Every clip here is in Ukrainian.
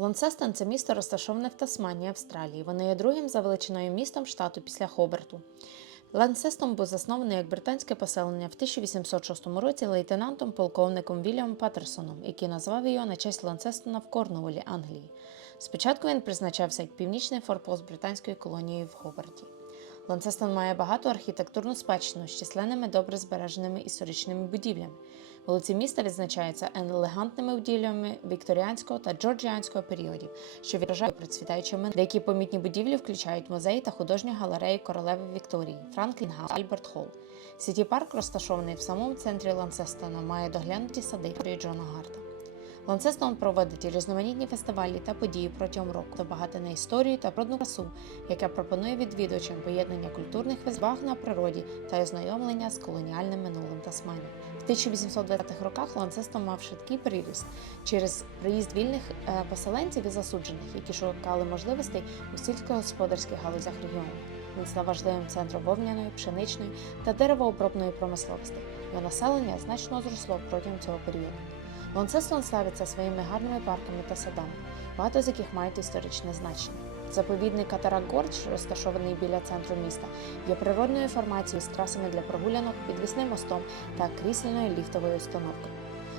Лонсестон це місто розташоване в Тасманії, Австралії. Воно є другим за величиною містом штату після Хоберту. Ланцестон був заснований як британське поселення в 1806 році лейтенантом полковником Вільямом Паттерсоном, який назвав його на честь Ланцестона в Корнуолі, Англії. Спочатку він призначався як північний форпост британської колонії в Хобарті. Ланцестон має багату архітектурну спадщину з численними добре збереженими історичними будівлями. Вулиці міста відзначаються елегантними будівлями вікторіанського та джорджіанського періодів, що відражають процвітаюче минуле. Деякі помітні будівлі включають музей та художню галерею королеви Вікторії, Франклін Хаус, Альберт Холл. Сіті парк, розташований в самому центрі Ланцестона, має доглянуті сади Джона Гарта. Ланцестон проводить різноманітні фестивалі та події протягом року, та багато на історію та природну красу, яка пропонує відвідувачам поєднання культурних визваг на природі та ознайомлення з колоніальним минулим Тасманії. В 1820-х роках Ланцестон мав швидкий приріст через приїзд вільних е, поселенців і засуджених, які шукали можливостей у сільськогосподарських галузях регіону. Він став важливим центром вовняної, пшеничної та деревообробної промисловості. Його населення значно зросло протягом цього періоду. Ланцестон славиться своїми гарними парками та садами, багато з яких мають історичне значення. Заповідник Катарак Гордж, розташований біля центру міста, є природною формацією з трасами для прогулянок, підвісним мостом та крісляною ліфтовою установкою.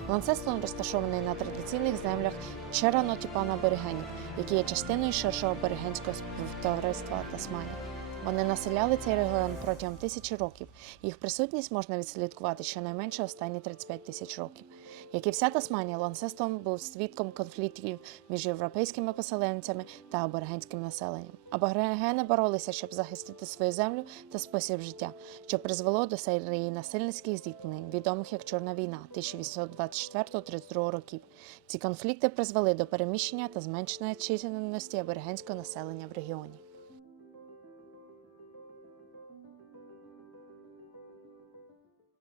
Ланцестон розташований на традиційних землях Черанотіпана аборигенів, які є частиною ширшого аборигенського співтовариства Тасманії. Вони населяли цей регіон протягом тисячі років. Їх присутність можна відслідкувати щонайменше останні 35 тисяч років. Як і вся Тасманія, Ланцестон був свідком конфліктів між європейськими поселенцями та аборигенським населенням. Аборигени боролися, щоб захистити свою землю та спосіб життя, що призвело до серії насильницьких зіткнень, відомих як Чорна війна 1824-32 років. Ці конфлікти призвели до переміщення та зменшення чисельності аборигенського населення в регіоні.